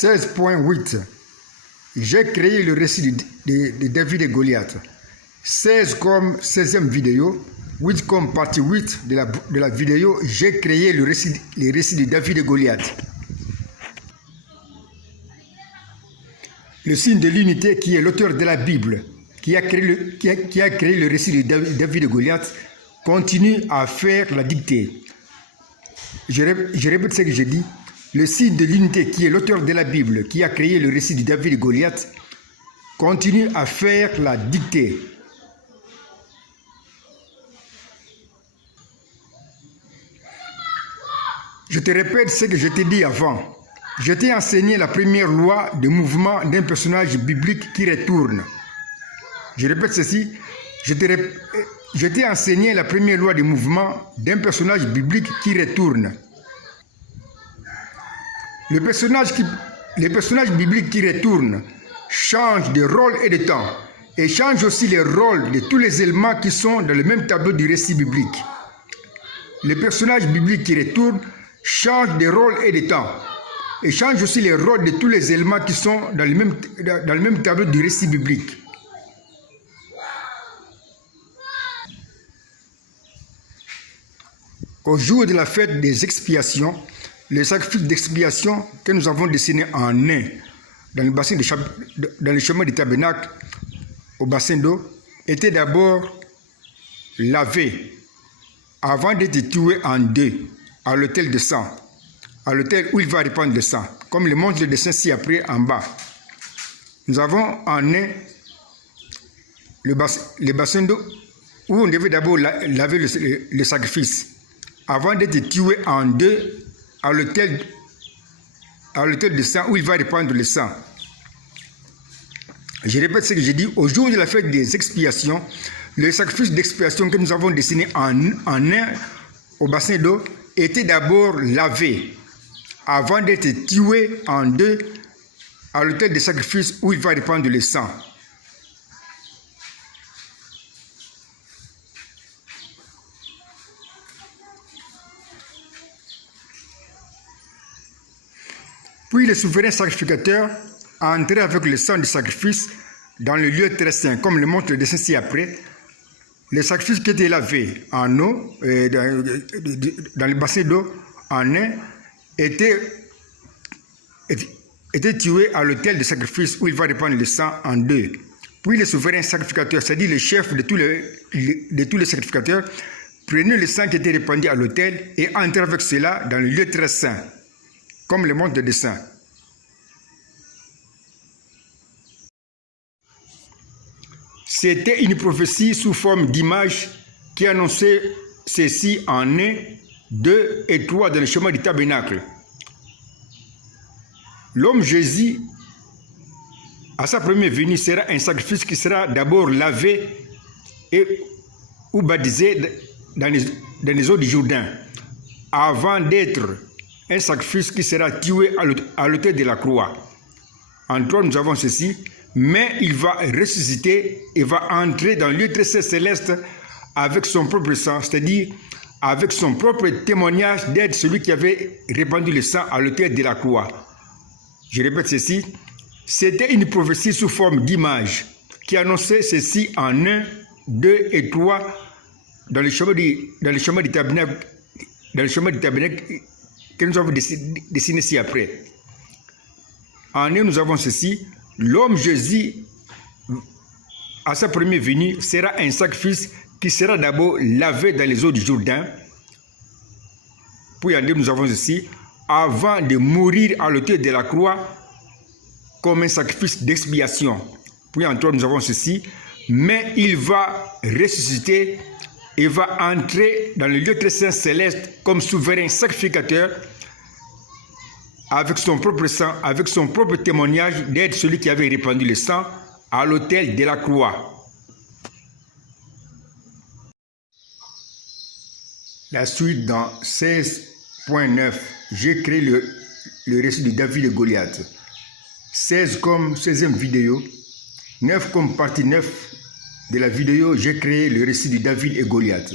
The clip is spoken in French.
16.8. J'ai créé le récit de David et Goliath. 16 comme 16e vidéo. 8 comme partie 8 de la vidéo. J'ai créé le récit de David et Goliath. Le signe de l'unité qui est l'auteur de la Bible, qui a créé le récit de David et Goliath, continue à faire la dictée. Je répète ce que j'ai dit. Le signe de l'unité qui est l'auteur de la Bible, qui a créé le récit de David et Goliath, continue à faire la dictée. Je te répète ce que je t'ai dit avant. Je t'ai enseigné la première loi de mouvement d'un personnage biblique qui retourne. Je répète ceci. Je t'ai enseigné la première loi de mouvement d'un personnage biblique qui retourne. Les personnages bibliques qui retournent changent de rôle et de temps, et changent aussi les rôles de tous les éléments qui sont dans le même tableau du récit biblique. Les personnages bibliques qui retournent changent de rôle et de temps, et changent aussi les rôles de tous les éléments qui sont dans le même tableau du récit biblique. Au jour de la fête des expiations, le sacrifice d'expiation que nous avons dessiné en nain dans le chemin du tabernacle, au bassin d'eau, était d'abord lavé avant d'être tué en deux à l'autel de sang, à l'autel où il va répandre le sang, comme le montre le dessin ci-après en bas. Nous avons en nain le bassin d'eau où on devait d'abord laver le sacrifice avant d'être tué en deux à l'autel de sang où il va répandre le sang. Je répète ce que j'ai dit. Au jour de la fête des expiations, le sacrifice d'expiation que nous avons dessiné en nain au bassin d'eau était d'abord lavé avant d'être tué en deux à l'autel de sacrifice où il va répandre le sang. Puis le souverain sacrificateur a entré avec le sang du sacrifice dans le lieu très saint, comme le montre le dessin ci-après. Le sacrifice qui était lavé en eau, dans le bassin d'eau en nain, était tué à l'autel de sacrifice où il va répandre le sang en deux. Puis le souverain sacrificateur, c'est-à-dire le chef de tous les sacrificateurs, prenait le sang qui était répandu à l'autel et entrait avec cela dans le lieu très saint, comme le montre le dessin. C'était une prophétie sous forme d'image qui annonçait ceci en 1, 2 et 3 dans le chemin du tabernacle. L'homme Jésus, à sa première venue, sera un sacrifice qui sera d'abord lavé ou baptisé dans les eaux du Jourdain, avant d'être un sacrifice qui sera tué à l'autel de la croix. En 3, nous avons ceci. Mais il va ressusciter et va entrer dans le lieu très céleste avec son propre sang, c'est-à-dire avec son propre témoignage d'être celui qui avait répandu le sang à l'autel de la croix. Je répète ceci. C'était une prophétie sous forme d'image qui annonçait ceci en 1, 2 et 3 dans le chemin du tabernacle que nous avons dessiné ci-après. En 1, nous avons ceci. L'homme Jésus, à sa première venue, sera un sacrifice qui sera d'abord lavé dans les eaux du Jourdain. Puis en 2, nous avons ceci, avant de mourir à l'autel de la croix comme un sacrifice d'expiation. Puis en 3, nous avons ceci, mais il va ressusciter et va entrer dans le lieu très saint céleste comme souverain sacrificateur, avec son propre sang, avec son propre témoignage d'être celui qui avait répandu le sang à l'autel de la croix. La suite dans 16.9, j'ai créé le récit de David et Goliath. 16 comme 16e vidéo, 9 comme partie 9 de la vidéo, j'ai créé le récit de David et Goliath.